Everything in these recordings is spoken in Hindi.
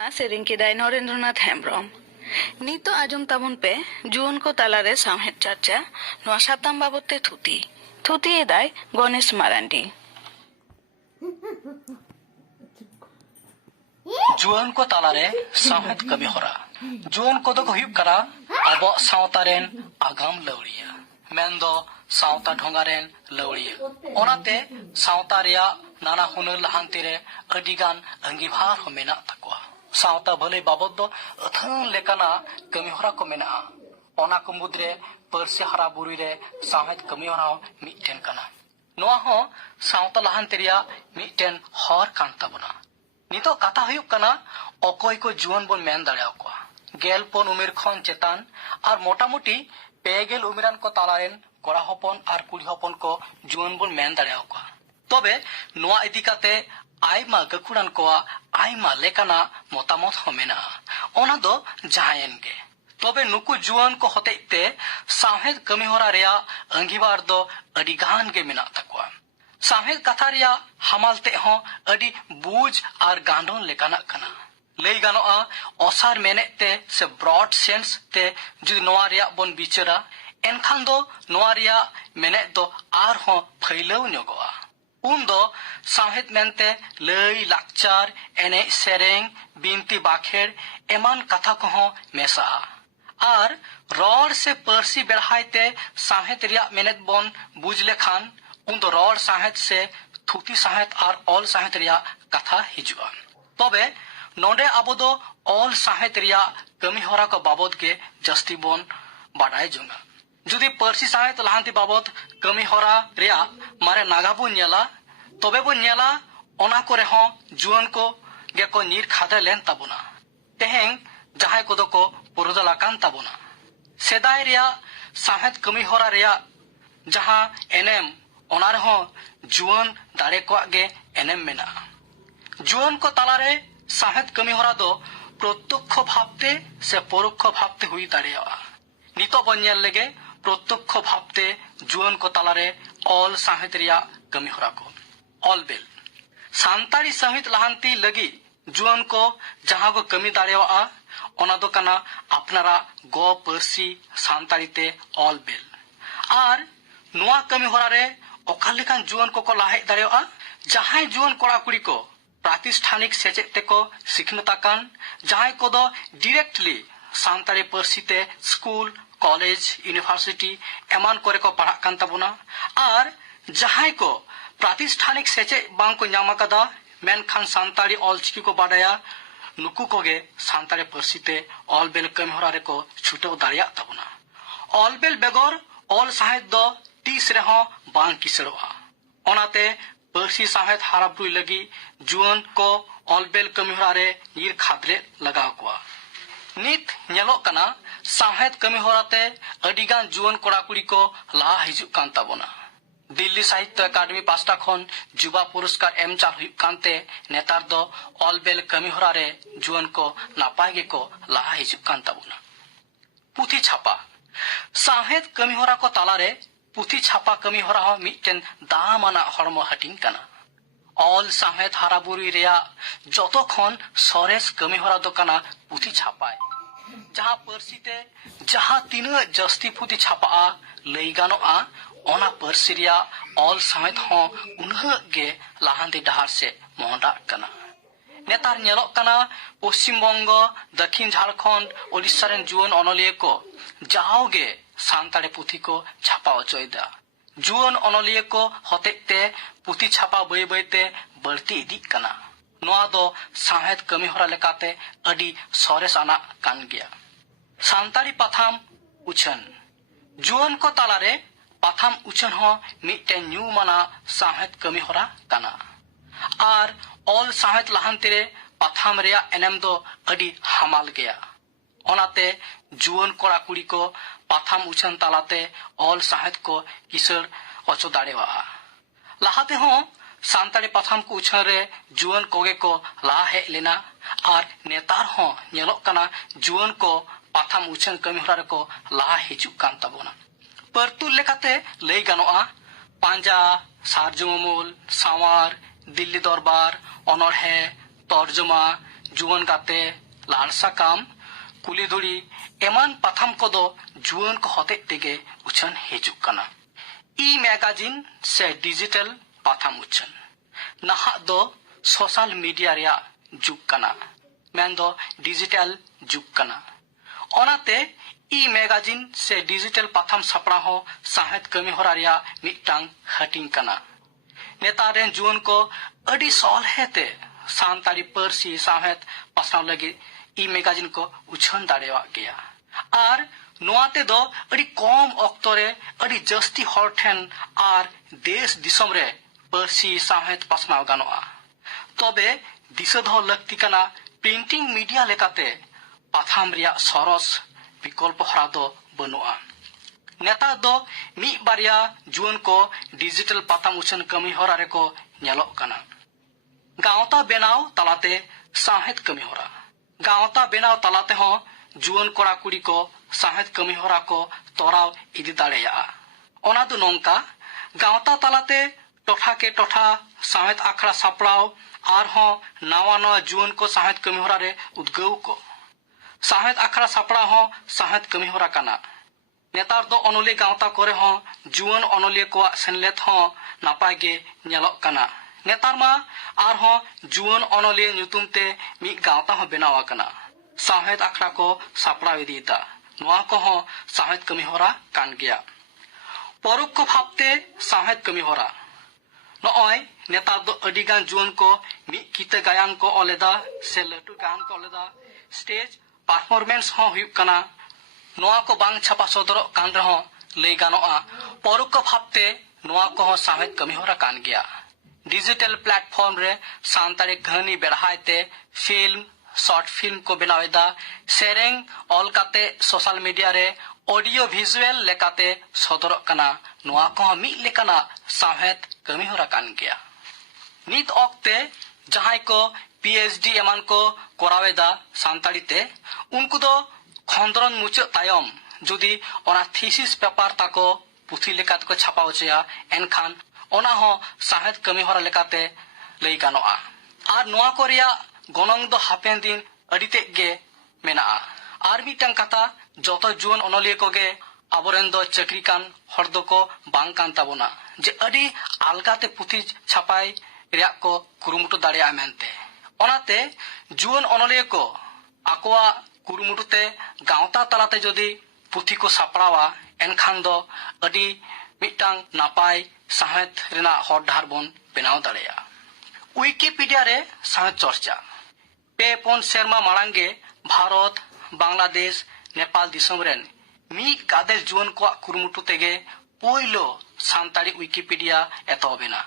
सेरें केदाय नरेंद्रनाथ हेम्ब्रम नितो आजम ताबन पे जुवन को तालारे सामहेद चर्चा नोआ साताम बाबते थुती एदाय गणेश मारांडी जुवन को तालारे सामहेद कमी होरा जुवन को दो हुयुग करा आबो सावतारेन आगाम लौड़िया मेंदो सावता ढोंगारेन लौड़िया ओनाते सावता रेया नाना हुनर लहांती रे अडिगान अंगीभार हो मेना तकवा सावता भले बाबद दो अथान लेकाना कमी होरा को मेना ओना को मुद्रे परसे हरा बुरी रे सामहेद कमी होरा मिटेन कना नोआ हो सावता लहांती रेया मिटेन हर कान ताबना नितो कथा हुयुग कना अकय को जुवन बोन मेन दाड़ेयाव कोआ गेलपन उमेर खन चेतान और मोटामुटी पेगेल उमेरान को तालारेन कोड़ा हपन और कुड़ी हपन को जुवन बोन मेन दाड़ेयाव कोआ तबे नोआ इदी काते आयमा गकुड़ान कोआ आयमा लेकाना मतामत हो मेना ओना दो जहायन गे तबे नुकु जुवन को होतेते सामहेद कमी होरा रेया अंगीबार दो अडिगान गे मेना तकवा सामहेद कथा रेया हमालते हो अडी बूझ और गांडोन लेकाना कना लई गानोआ ओसार मेनेते से ब्रॉड सेंस ते जुदी नोआ रेया बोन बिचारा एनखान दो नोआ रेया मेने दो आर हो फैलाव न्योगोआ उन दो सामहेद मेनते लई लाकचार एने सेरेंग बिनती बाखेर एमान कथा को हो मेसा आर रोड से परसी बेढ़ाइते सामहेद रेया मेनेत बोन बुझले खान उन दो रोड सामहेद से थुती सामहेद और ऑल सामहेद रेया कथा हिजुआ तबे नोडे आबो दो ऑल सामहेद रेया कमी होरा को बाबद के जस्ती बोन बाडाय जुंगा जुदी परसी सामहेद लहांती बाबद कमी होरा रेया मारे नागा बोन नेला तबे बोन नेला ओना को रेहो जुवन को गे को नीर खादे लेन ताबुना तेहें जहाय को दो को पुरुदला कान ताबुना सेदाय रेया सामहेद कमी होरा रेया जहां एनेम ओना रेहो जुवन दाड़े को गे एनेम मेना जुवन को तालारे सामहेद कमी होरा दो प्रत्यक्ष भावते से परोक्ष भावते हुई दाड़ेया नितो बन नेल लेगे प्रत्यक्ष भावते जुवन को तालारे ऑल सामहेद रेया कमी होरा को ऑल बेल सांताड़ी सामहेद लहांती लगी जुवन को जहां को कमी दाड़ेया ओना दो कना अपनारा गो परसी सांताड़ी ते ऑल बेल आर नुआ कमी होरा रे ओकालेकान जुवन को लाहे दाड़ेया जहां जुवन कोड़ा कुड़ी को प्रातिष्ठानिक सेचेत तेको सिखनताकान जहां को दो डायरेक्टली सांताड़ी परसीते स्कूल कॉलेज यूनिवर्सिटी एमान करे को पढ़ा कान ताबुना आर जहां को प्रातिष्ठानिक सेचे बांग को ᱧᱟᱢ ᱟᱠᱟᱫᱟ मेनखान सांताड़ी ऑलचिकी को बाडाया नुकु कोगे सांताड़ी परसीते ऑल बेल कमी होरा रे को छुटो दाड़िया ताबुना ऑल बेल बेगोर ऑल साहेद दो तीस रेहो बांग किसड़ोआ ओनाते परसी साहेद हाराबुई लगी जुवन को ऑल बेल कमी होरा रे नीर खादले लगाव कोआ नित नेलो कना साहेद कमी होराते अडिगान जुवन कोड़ा कुड़ी को ला हिजु कान ताबुना दिल्ली साहित्य अकादमी पास्टा खन जुवा पुरस्कार एम चाल हुई कांते नेतार दो ऑल बेल कमी होरा रे जुवन को नापाय गे को ला हिजु कान ताबुना पुथी छापा साहेद कमी होरा को तालारे पुथी छापा कमी होरा हो मिटेन दामाना हरमो हटिंग कना ऑल साहेद हाराबुरी रेया जतो खन सरेस कमी होरा दो कना पुथी छापाय जहां परसीते जहां तीन जस्ती पुथी छापा लई गानोआ ओना परसी रेया ऑल साहेद हो उन्ह गे लाहांती डहार से मोहडा कना नेतार नेलो कना पश्चिम बंग दक्षिण झारखंड ओडिशा रेन जुवन अनलिये को जाओगे सांताड़ी पुथी को छापा अचोयदा जुवन अनलिये को होतेते पुथी छापा बय बयते बढ़ती इदी कना नोआ दो साहेद कमी होरा लेकाते अडी सरेस आना कान गया सांताड़ी पाथाम उछन जुवन को तालारे पाथाम उछन हो मिटे न्यू माना साहेद कमी होरा कना आर ऑल साहेद लहांती रे पाथाम रेया एनेम दो अडी हमाल गया ओनाते जुवन कोड़ा कुड़ी को पाथाम उछन तालाते ऑल साहेद को किसर अचो दाड़ेवा लाहाते हो सांताड़ी पाथाम को उछन रे जुवन कोगे को ला हे लेना और नेतार हो नेलो कना जुवन को पाथाम उछन कमी होरा रे को ला हिजु कान ताबोना परतुल लेकाते लई गानोआ पांजा सारजुमूल सावार दिल्ली दरबार अनरहे तर्जमा जुवन गाते लाल साकाम कुली धुड़ी एमान पाथाम कोदो जुवन को होते तेगे उछन हेजुक कना ई मैगजीन से डिजिटल पाथाम उछन नहा दो सोशल मीडिया रिया जुग कना मेन दो डिजिटल जुग कना ओनाते ई मैगजीन से डिजिटल पाथाम सपड़ा हो साहित कमी होरा रिया मिटांग हटिंग कना नेतारें जुवन को अडी सॉल हेते सांतारी परसी साहित पासनाव लगी ई मैगजीन को उछन दाड़ेवा गया आर नोआते दो अडी कम अक्तरे अडी जस्ती हर ठेन आर देश दिसम रे परसी साहित पासनाव गानोआ तबे दिशा दो लगती कना प्रिंटिंग मीडिया लेकाते पाथाम रिया सरस विकल्प हरा दो बनुआ नेता दो मी बारिया जुवन को डिजिटल पाथाम उछन कमी हरा रे को नेलोक कना गांवता बेनाव तलाते साहित कमी हरा गांवता बेनाव तलाते हो जुवन कोड़ा कुड़ी को साहित कमी हरा को तोराव इदी दाड़ेया ओना दो नोंका गांवता तलाते टोठा के टोठा साहित आखड़ा सापड़ाव आर हो नावा नवा जुवन को साहित कमी हरा रे उद्गव को साहित आखड़ा सापड़ा हो साहित कमी हरा कना नेतार दो अनोली गांवता करे हो जुवन अनोली को सेनलेत हो नापाय गे नेलोक कना नेतार मा आर हो जुवन अनोली नुतुम ते मी गांवता हो बेनावा कना साहित आखड़ा को सापड़ा इदीता नोआ को हो साहित कमी हरा कान गया परोक्ष भावते साहित कमी हरा नॉय नेतार दो अडिगान जुवन को मी किते गायन को ओलेदा से लटू गायन को ओलेदा स्टेज परफॉर्मेंस हो हुई कना नोआ को बांग छापा सदर कान रहो ले गानोआ परोक्ष भावते नोआ को हो साहित कमी हरा कान गया डिजिटल प्लेटफॉर्म रे सांतारी कहानी बेढ़ाते फिल्म शॉर्ट फिल्म को बनावेदा सेरेंग ऑल काते सोशल मीडिया रे ऑडियो विजुअल लेकाते सदर कना नोआ को मी लेकना साहित कमी हरा कान गया नित ऑक्ते जहां को पीएचडी एमान को कोरावेदा सांताड़ी ते उनको दो खंदरन मुच तायम जुदी ओना थीसिस पेपर ताको पुथी लेकात को छापा होचया एनखान ओना हो साहित कमी हरा लेकाते लई गानोआ आर नोआ को रिया गनंग दो हापेन दिन अडिते गे मेना आर मिटंग कथा जतो जुवन अनलिय कोगे आबोरेन दो चक्री कान हर दो को बांग कान ताबोना जे अडी आलगाते पुथी छापाई रिया को कुरुमुटु दाड़िया मेनते ओनाते जुवन अनलिय को आकोआ कुरुमुटुते गांवता तलाते जदि पुथी को सापड़ावा एनखान दो अडी मिटांग नापाय साहित रेना हर डाहर बोन बेनाव दाड़िया विकिपीडिया रे साहित चर्चा पे पन सेरमा माड़ांगे भारत बांग्लादेश नेपाल दिसम रेन मी गादेल जुवन को कुरुमुटु तेगे पोइलो सांताड़ी विकिपीडिया एतोबेना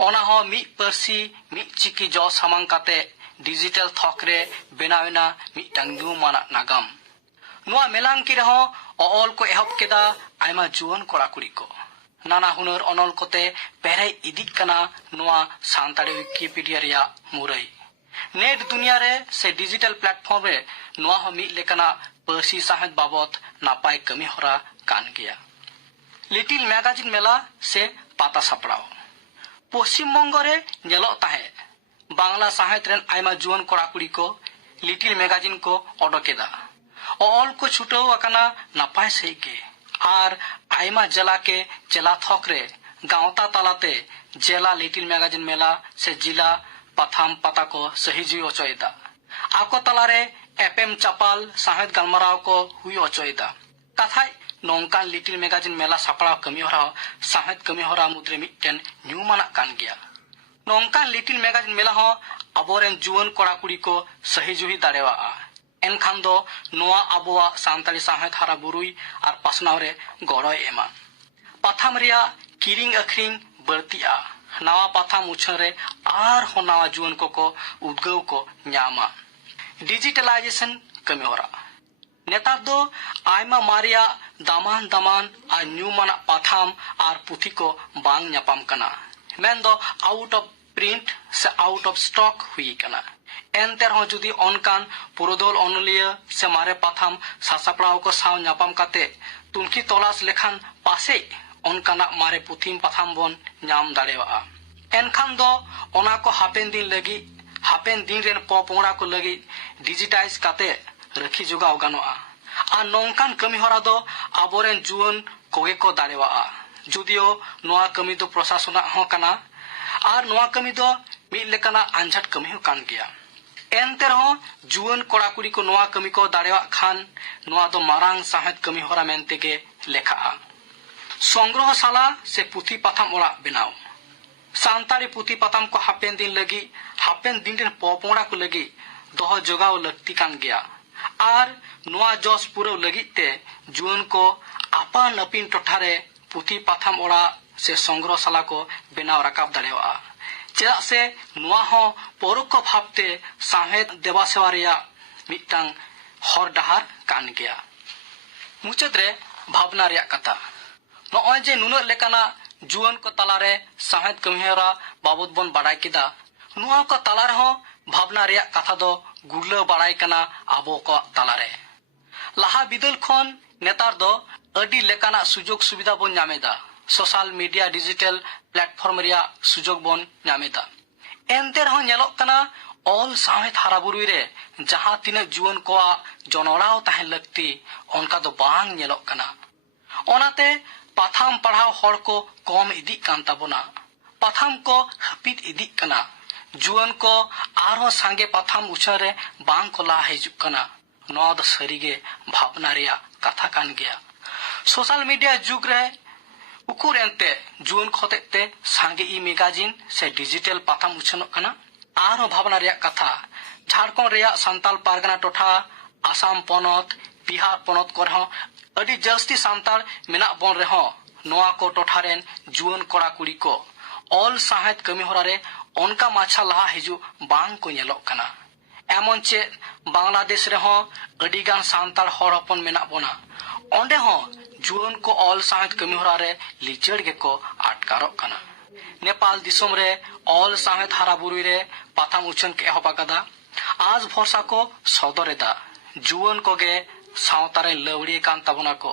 ओना हो मी परसी मी चिकी जो सामांग काते डिजिटल थकरे बेनावेना मिटांग नुमाना नागाम नुआ मेलांग की रहो ऑल को एहब केदा आयमा जुवन कोड़ा कुड़ी को नाना हुनर अनल कोते पेरे इदिक कना नुआ सांताड़ी विकिपीडिया रिया मुरई नेट दुनिया रे से डिजिटल प्लेटफॉर्म रे नुआ हो मी लेकना परसी साहित बाबत नापाय कमी हरा कान गया लिटिल मैगजीन मेला से पाता सापड़ाओ पश्चिम बंग रे नेलो ताहे बांग्ला साहित्य रेन आयमा जुवन कोड़ा कुड़ी को लिटिल मैगजीन को ओडोकेदा ऑल को छुटाव अकना नापाय सही के आर आयमा जिला के जिला थकरे गांवता तालाते जिला लिटिल मैगजीन मेला से जिला पाथाम पता को सही जुई ओचोयदा आको तलारे एपएम चापाल साहित गलमाराव को हुई ओचोयदा कथाय नोंकान लिटिल मैगजीन मेला सापड़ा कमी हरा साहित कमी हरा मुद्रे मिटन न्यूमाना कान गया नोंकान लिटिल मैगजीन मेला हो अबोरेन जुवन कोड़ा कुड़ी को सही जुही दाड़ेवा एनखान दो नोआ आबोआ सांताली साहित हरा बुरुई आर पासनाव रे गड़ोय एमा पाथाम रिया किरिंग अखरिंग बर्तिया नावा पाथाम उछन रे आर हो नावा जुवन को उद्गव को न्यामा डिजिटलाइजेशन कमी होरा नेतार दो आयमा मारिया दामान दामान आ न्यूमाना पाथाम आर पुथी को बांग न्यापाम कना मेन दो आउट ऑफ प्रिंट से आउट ऑफ स्टॉक हुई कना एनतेर हो जुदी ऑनकान पुरोदोल अनलिय से मारे पाथाम सासापड़ाव को साव न्यापाम काते तुनकी तलाश लेखान पासे ऑनकाना मारे पुथीम पाथाम बोन न्याम दाड़ेवा एनखान दो ओना को हापेन दिन लगी हापेन दिन रेन पोपोंगड़ा को लगी डिजिटाइज काते रखी जुगाव गानोआ और नौकान कमी हरा दो आबोरेन जुवन कोगे को दारेवा जुदियो नोआ कमी दो प्रशासन हो कना और नोआ कमी दो मिल लेकना अंझट कमी हो कान गया एनते रहो जुवन कोड़ा कुड़ी को नोआ कमी को दारेवा खान नोआ दो मारांग साहेद कमी हरा मेनते के लेखा संग्रह साला से पुथी पाथाम ओड़ा बनाओ सांतारी पुथी पाथाम को हापेन दिन लगी हापेन दिन रेन पोपोंगड़ा को लगी दोह जोगाव लगती कान गया और नोआ जोस पूरा लगी ते जुवन को आपान अपिन टोठारे पुथी पाथाम ओड़ा से संग्रह साला को बनाव रकाब दाड़ेवा चेदा से नोआ हो परोक्ष भावते साहेद देवा सेवा रिया मिटांग हर डहार कान गया मुचाद रे भावना रिया कथा नॉय जे नुना लेकाना जुवन को तलारे साहेद कमिहरा बाबत बन बाड़ाई किदा नुआ को तलारे हो भावना रिया कथा दो गुरला बाड़ाई कना आबो को तलारे लाहा बिदल खन नेतार दो अडी लेकाना सुजोग सुविधा बन नामेदा सोशल मीडिया डिजिटल प्लेटफॉर्म रिया सुजोग बन नामेदा एनते रहो नेलोक कना ऑल साहेद हाराबुरुई रे जहां तिने जुवन को जनोड़ाव ताहे लगती उनका दो बांग नेलोक कना ओनाते पाथाम पढ़ाव हर को कम इदी कान ताबोना पाथाम को हपित इदी कना जुवन को आरो सांगे पाथाम उछन रे बांग को ला हिजुक कना नोआ दो सरीगे भावना रिया कथा कान गया सोशल मीडिया जुग रे उकुर एनते जुवन खोतेते सांगे ई मैगजीन से डिजिटल पाथाम उछन कना आरो भावना रिया कथा झारखंड रिया संताल पारगना टोठा आसाम पनत बिहार पनत को अडी जस्ती सांताल मेना बन रहे नोआ को टोठारेन जुवन कोड़ा कुड़ी को ऑल साहेद कमी होरा रे उनका माछा लहा हिजु बांग को नेलोक कना एमन चे बांग्लादेश रे हो अडी गान सांताल हर हपन मेना बोना ओंडे हो जुवन को ऑल साहेद कमी होरा रे लिचड़ गे को आटकारो कना नेपाल दिसोम रे ऑल साहेद हाराबुरुई रे पाथाम उछन के एहबा कदा आज भरसा को सदरेदा जुवन को गे सावतारे लवड़ी कान तबना को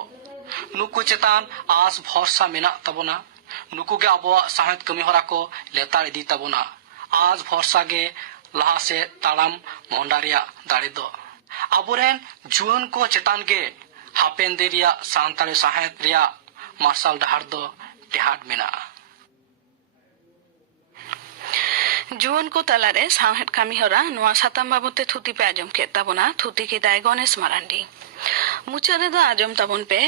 नुकु चेतान आज भरसा मेना तबना नुकु के आबो साहेद कमी होरा को लेतार इदी तबना आज भरसा गे लहा से ताड़ाम मोंडारिया दाड़े दो आबोरेन जुवन को चेतान गे हापेन देरिया सांतारे साहेद रिया मार्शल डहार दो टेहाड मेना जुवन को तलारे साहेद कमी होरा नोआ साताम बाबते थुती पे आजम के ताबोना थुती के दाय गणेश मारांडी मुचारे दो आजम ताबन पे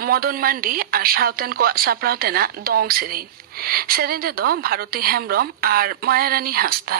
मदन मांडी और साउतेन को सापड़ावतेना दोंग सेरेन दो भारती हेम्ब्रम और मायारानी हांसदा।